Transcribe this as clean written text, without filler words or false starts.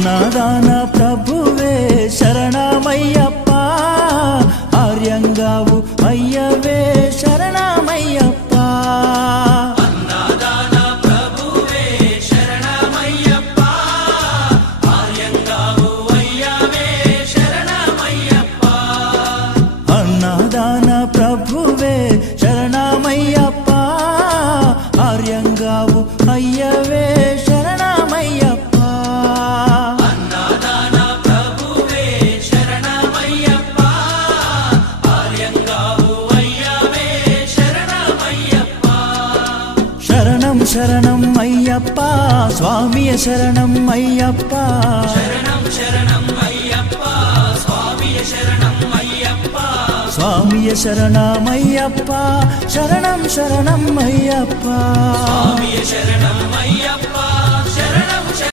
అన్నదాన ప్రభువే శరణమయ్యప్ప, ఆర్యంగావు అయ్యవే శరణమయ్యప్ప. అన్నదాన ప్రభువే శరణమయ్యప్ప, ఆర్యంగావు అయ్యవే శరణమయ్యప్ప. అన్నదాన ప్రభువే శరణమయ్యప్ప, ఆర్యంగావు అయ్యవే శరణమయ్యప్ప. అన్నదాన ప్రభువే శరణమయ్యప్ప, ఆర్యంగావు అయ్యవే శరణమయ్యప్ప. శరణం శరణం అయ్యప్ప, స్వామియ శరణం అయ్యప్ప. శరణం శరణం అయ్యప్ప, స్వామియ శరణం అయ్యప్ప. స్వామియ శరణమయ్యప్ప, శరణం శరణం అయ్యప్ప. స్వామియ శరణం అయ్యప్ప.